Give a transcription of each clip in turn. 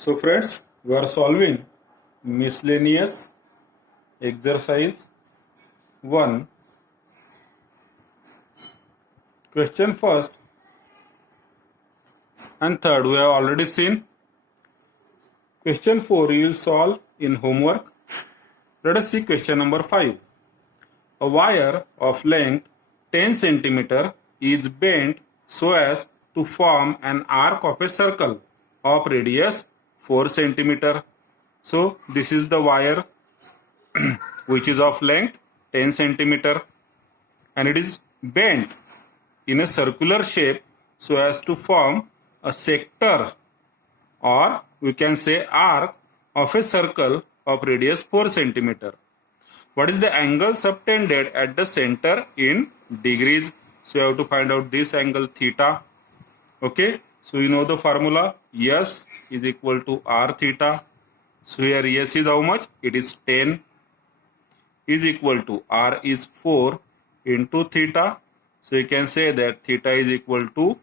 So friends, we are solving miscellaneous exercise 1. Question first and third we have already seen. Question 4 you will solve in homework. Let us see question number 5. A wire of length 10 cm is bent so as to form an arc of a circle of radius 4 cm. So this is the wire which is of length 10 cm and it is bent in a circular shape so as to form a sector, or we can say arc of a circle of radius 4 cm. What is the angle subtended at the center in degrees? So you have to find out this angle theta. Okay, so you know the formula, S is equal to R theta. So here S is how much? It is 10 is equal to R is 4 into theta. So you can say that theta is equal to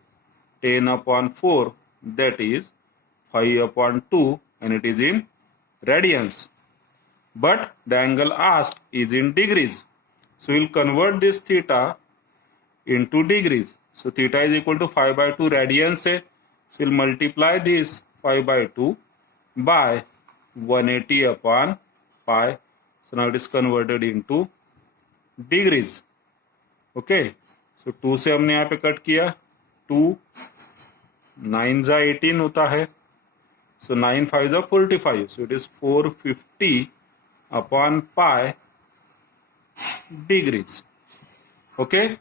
10 upon 4, that is 5 upon 2, and it is in radians. But the angle asked is in degrees. So we will convert this theta into degrees. So theta is equal to 5 by 2 radians. So we will multiply this 5 by 2 by 180 upon pi. So now it is converted into degrees. Okay. So 2 से हमने यहाँ पे cut किया, 2 9 जा 18 होता है. So 9 5 जा 45. So it is 450 upon pi degrees. Okay.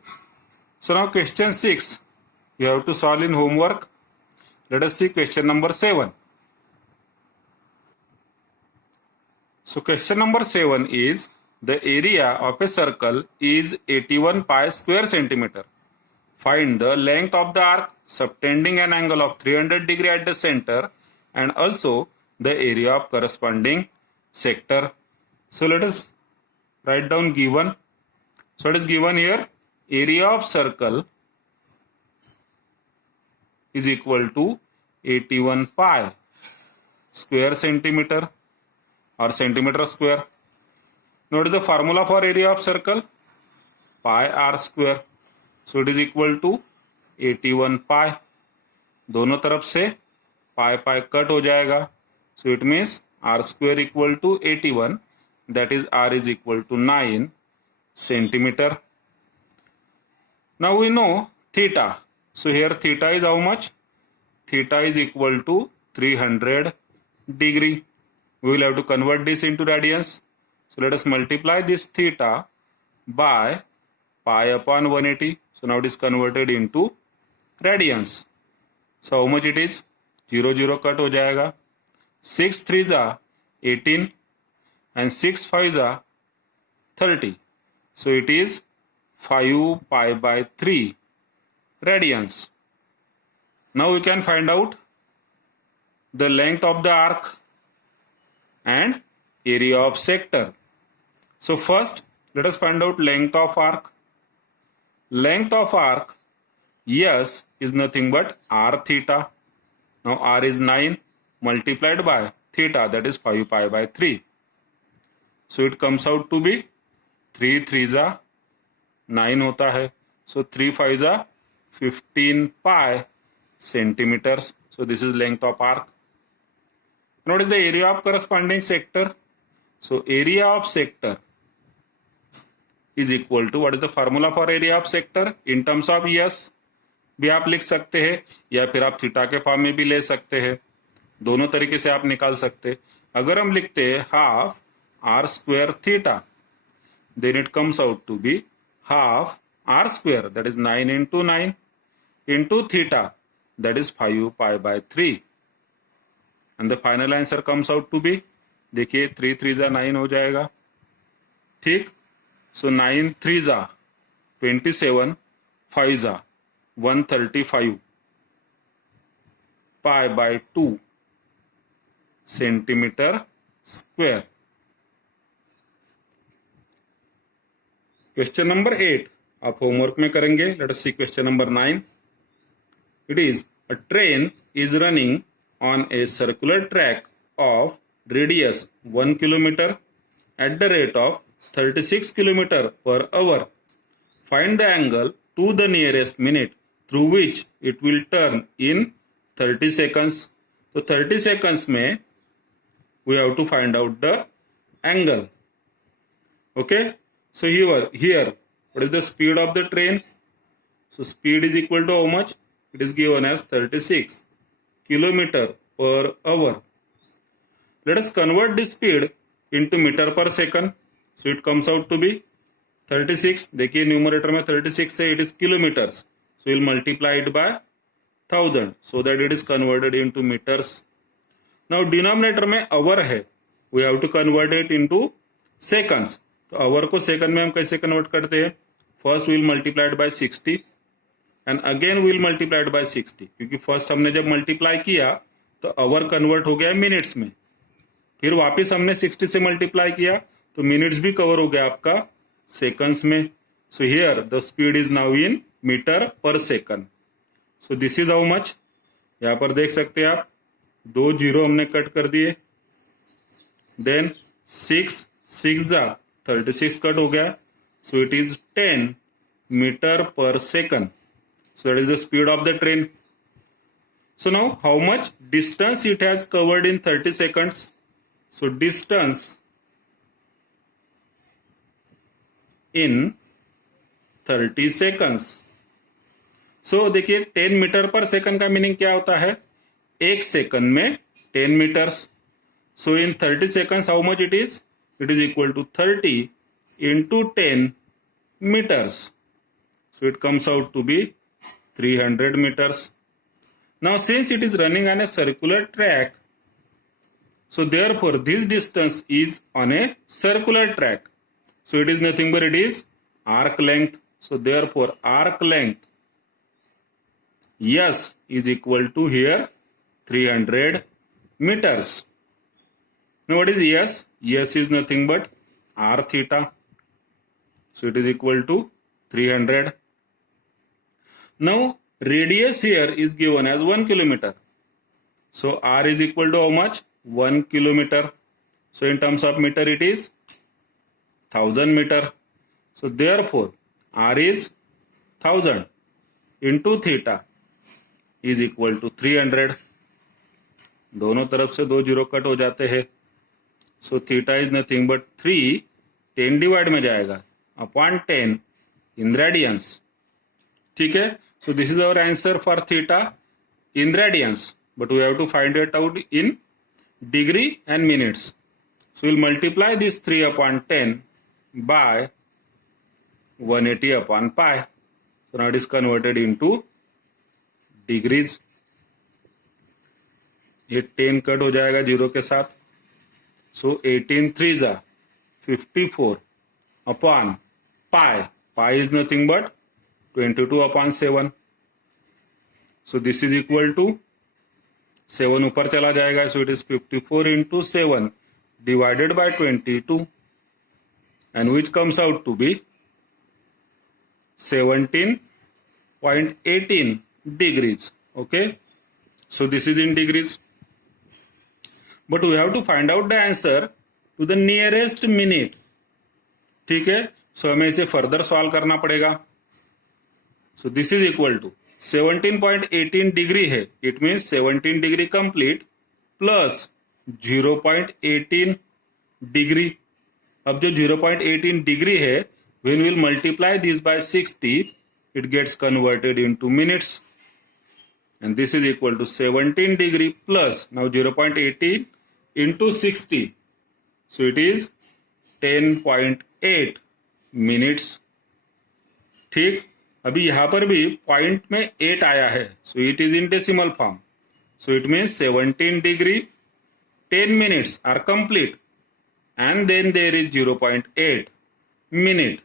So now question 6 you have to solve in homework. Let us see question number 7. So question number 7 is, the area of a circle is 81 pi square centimeter. Find the length of the arc subtending an angle of 300 degree at the center and also the area of corresponding sector. So let us write down given. So it is given here, area of circle is equal to 81 pi square centimeter or centimeter square. What is the formula for area of circle? Pi r square. So it is equal to 81 pi. दोनों तरफ से pi pi cut हो जाएगा. So it means r square equal to 81. That is r is equal to 9 centimeter. Now we know theta. So here theta is how much? Theta is equal to 300 degree. We will have to convert this into radians. So let us multiply this theta by pi upon 180. So now it is converted into radians. So how much it is? 0 0 cut हो जाएगा. 6 3 जा 18 and 6 5 जा 30. So it is 5 pi by 3 radians. Now we can find out the length of the arc and area of sector. So first let us find out length of arc. Length of arc, yes, is nothing but r theta. Now r is 9 multiplied by theta, that is 5 pi by 3. So it comes out to be 3 3 जा 9 होता है. So 3 5 जा 15 pi centimeters. So this is length of arc. And what is the area of corresponding sector? So area of sector is equal to, what is the formula for area of sector? In terms of S भी आप लिख सकते हैं या फिर आप theta के form में भी ले सकते हैं. दोनों तरीके से आप निकाल सकते हैं. अगर हम लिखते हैं half r square theta, then it comes out to be half r square, that is 9 into 9 into theta, that is 5 pi by 3. And the final answer comes out to be, देखिए 3 3 जा 9 हो जाएगा. ठीक. So 9 3 जा 27, 5 जा 135 pi by 2 centimeter square. Question number 8 आप homework में करेंगे. Let us see question number 9. It is, a train is running on a circular track of radius 1 kilometer at the rate of 36 kilometer per hour. Find the angle to the nearest minute through which it will turn in 30 seconds. So 30 seconds में we have to find out the angle. Okay. So here what is the speed of the train? So speed is equal to how much? It is given as 36 kilometer per hour. Let us convert this speed into meter per second. So it comes out to be 36. देखिए numerator में 36 है, it is kilometers. So we'll multiply it by 1000 so that it is converted into meters. Now denominator में hour है, we have to convert it into seconds. तो hour को second में हम कैसे convert करते हैं? First we'll multiply it by 60 and again we'll multiply it by 60 क्योंकि first हमने जब multiply किया तो hour convert हो गया minutes में, फिर वापस हमने 60 से multiply किया तो minutes भी cover हो गया आपका seconds में. So here the speed is now in meter per second. So this is how much. यहाँ पर देख सकते हैं आप, 2 जीरो हमने कट कर दिए, देन 6 जा 36 कट हो गया. So it is 10 meter per second. So that is the speed of the train. So now how much distance it has covered in 30 seconds? So distance in 30 seconds. So देखिए 10 metre पर second का meaning क्या होता है? एक second में 10 metres. So in 30 seconds how much it is? It is equal to 30 into 10 meters. So it comes out to be 300 meters. Now since it is running on a circular track, so therefore this distance is on a circular track. So it is nothing but it is arc length. So therefore arc length S is equal to here 300 meters. Now what is S? S is nothing but r theta. So it is equal to 300. Now radius here is given as 1 kilometer. So r is equal to how much? 1 kilometer. So in terms of meter it is 1000 meter. So therefore r is 1000 into theta is equal to 300. दोनों तरफ से 2 zero cut हो जाते हैं. So theta is nothing but 3 10 divide में जाएगा upon 10 in radians. ठीक है. So this is our answer for theta in radians, but we have to find it out in degree and minutes. So will multiply this 3 upon 10 by 180 upon pi. So now it is converted into degrees. ये 10 cut हो जाएगा zero के साथ. So 18 3 जा 54 upon pi. Pi is nothing but 22 upon 7. So this is equal to 7 ऊपर चला जाएगा. So it is 54 into 7 divided by 22. And which comes out to be 17.18 degrees. Okay. So this is in degrees. But we have to find out the answer to the nearest minute. ठीक है. So हमें इसे further solve करना पड़ेगा. So this is equal to 17.18 degree है. It means 17 degree complete plus 0.18 degree. अब जो 0.18 degree है, when we'll multiply this by 60, it gets converted into minutes. And this is equal to 17 degree plus, now 0.18 into 60. So it is 10.8 minutes. ठीक. अभी यहाँ पर भी point में 8 आया है. So it is in decimal form. So it means 17 degree, 10 minutes are complete. And then there is 0.8 minute,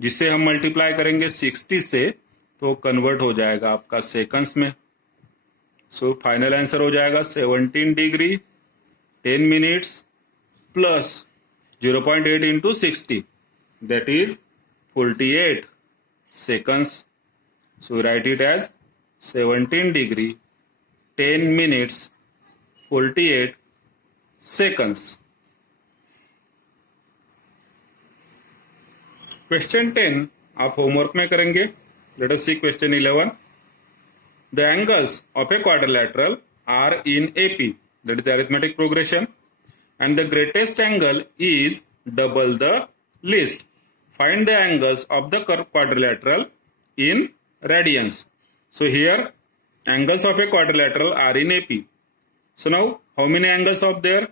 जिसे हम मल्टीप्लाई करेंगे 60 से तो कन्वर्ट हो जाएगा आपका सेकंड्स में. सो फाइनल आंसर हो जाएगा 17 degree 10 minutes plus 0.8 into 60, that is 48 seconds. So write it as 17 degree 10 minutes 48 seconds. Question 10 आप होमवर्क में करेंगे. Let us see question 11. The angles of a quadrilateral are in AP, that is the arithmetic progression, and the greatest angle is double the least. Find the angles of the quadrilateral in radians. So here angles of a quadrilateral are in AP. So now how many angles are there?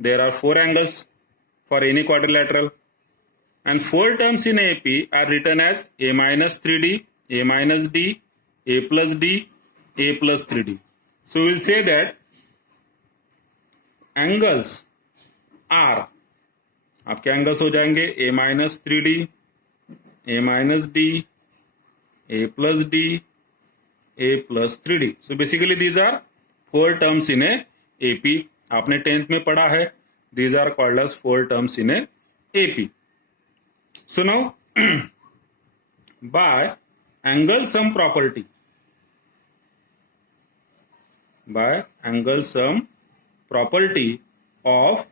There are 4 angles for any quadrilateral. And 4 terms in AP are written as A minus 3D, A minus D, A plus D, A plus 3D. So we'll say that angles are, आपके angles हो जाएंगे A minus 3D, A minus D, A plus D, A plus 3D. So basically these are 4 terms in a AP. आपने 10th में पढ़ा है. These are called as 4 terms in a AP. So now by angle sum property, of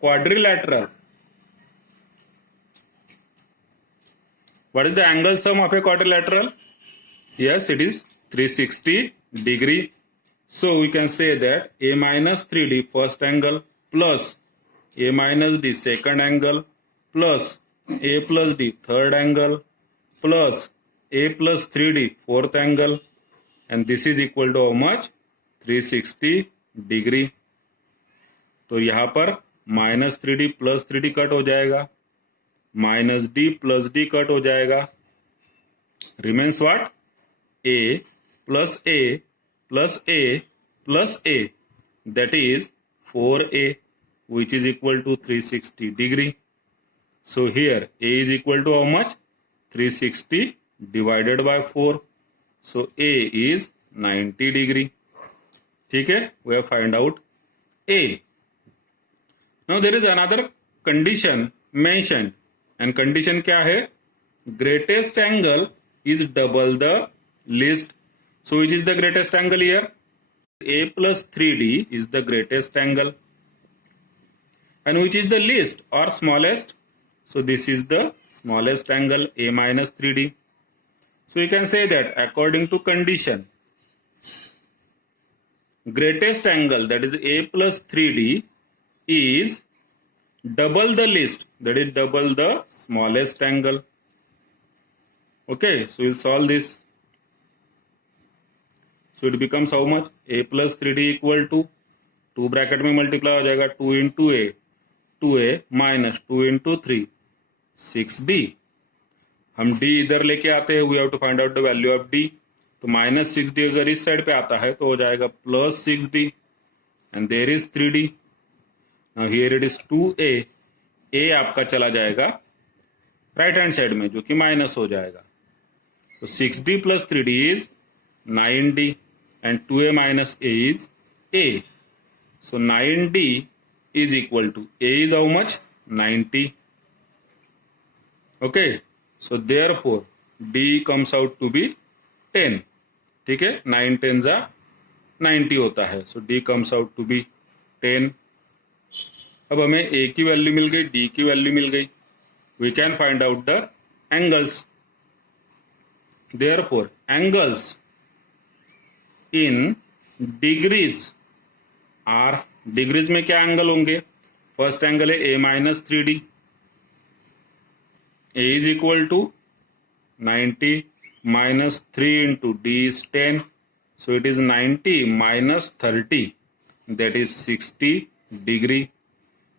quadrilateral. What is the angle sum of a quadrilateral? Yes, it is 360 degree. So we can say that A minus 3D first angle plus A minus D second angle plus A plus D third angle plus A plus 3D fourth angle, and this is equal to how much? 360 degree. तो यहाँ पर minus 3D plus 3D cut हो जाएगा, minus D plus D cut हो जाएगा. Remains what? A plus A plus A plus A, that is 4A, which is equal to 360 degree. So here A is equal to how much? 360 divided by 4. So A is 90 degree. ठीक है, we have find out A. Now there is another condition mentioned, and condition क्या है? Greatest angle is double the least. So which is the greatest angle here? A plus 3D is the greatest angle. And which is the least or smallest? So this is the smallest angle, A minus 3D. So you can say that according to condition, greatest angle, that is A plus 3D, is double the least, that is double the smallest angle. Okay, so we'll solve this. So it becomes how much? A plus 3D equal to 2 bracket में multiply हो जाएगा 2 into ए, 2a minus 2 into 3, 6d. हम d इधर लेके आते हैं, we have to find out the value of d. तो minus 6d अगर इस साइड पे आता है तो हो जाएगा plus 6d, and there is 3d. Now here it is 2a. a आपका चला जाएगा राइट हैंड साइड में, जो कि माइनस हो जाएगा. तो 6d plus 3d is 9d, and 2a minus a is a. So 9d is equal to a is how much? 90. Okay, so therefore d comes out to be 10. ठीक है, 9 10 जा 90 होता है. So d comes out to be 10. अब हमें a की value मिल गई, d की वैल्यू मिल गई. We can find out the angles. Therefore angles in degrees are, degrees में क्या एंगल होंगे? फर्स्ट एंगल है a minus 3d. a is equal to 90 minus 3 into d is 10. So it is 90 minus 30, that is 60 degree.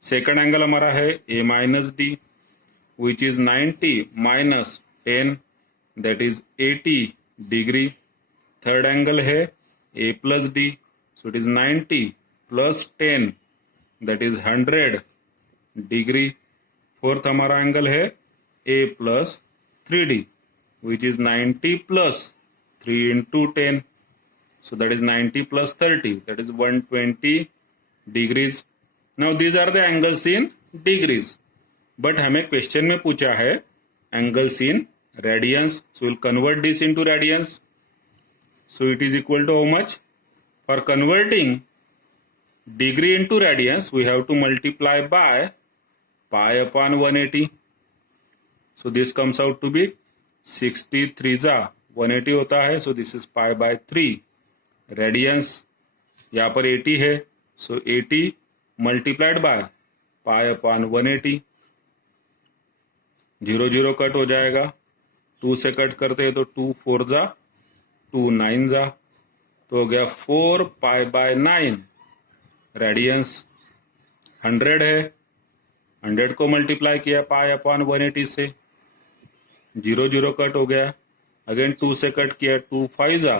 Second angle हमारा है a minus d, which is 90 minus 10, that is 80 degree. Third angle है a plus d, so it is 90 plus 10, that is 100 degree. Fourth हमारा angle है a plus 3d, which is 90 plus 3 into 10, so that is 90 plus 30, that is 120 degrees. Now these are the angles in degrees, but हमें question में पूछा है angles in radians. So will convert this into radians. So it is equal to how much? For converting degree into radians, we have to multiply by pi upon 180. So this comes out to be 63 जा 180 होता है. So this is pi by 3. Radians यहाँ पर 80 है. So 80 multiplied by pi upon 180. 0 0 cut हो जाएगा. 2 से cut करते हैं तो 2 4 जा 2 9 जा, तो हो गया 4 पाई बाय 9. रेडियंस 100 है. 100 को मल्टीप्लाई किया पाई अपॉन 180 से. 0 0 कट हो गया. अगेन 2 से कट किया 2 5 जा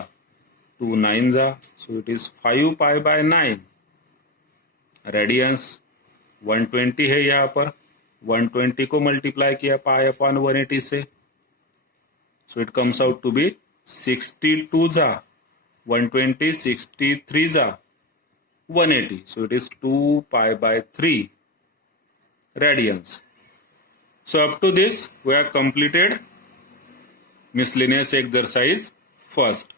2 9 जा, so it is 5 pi by 9. Radians 120 है यहाँ पर. 120 को मल्टीप्लाई किया पाई अपॉन 180 से, so it comes out to be 62 जा 120 63 जा 180. So it is 2 pi by 3 radians. So up to this we have completed miscellaneous exercise first.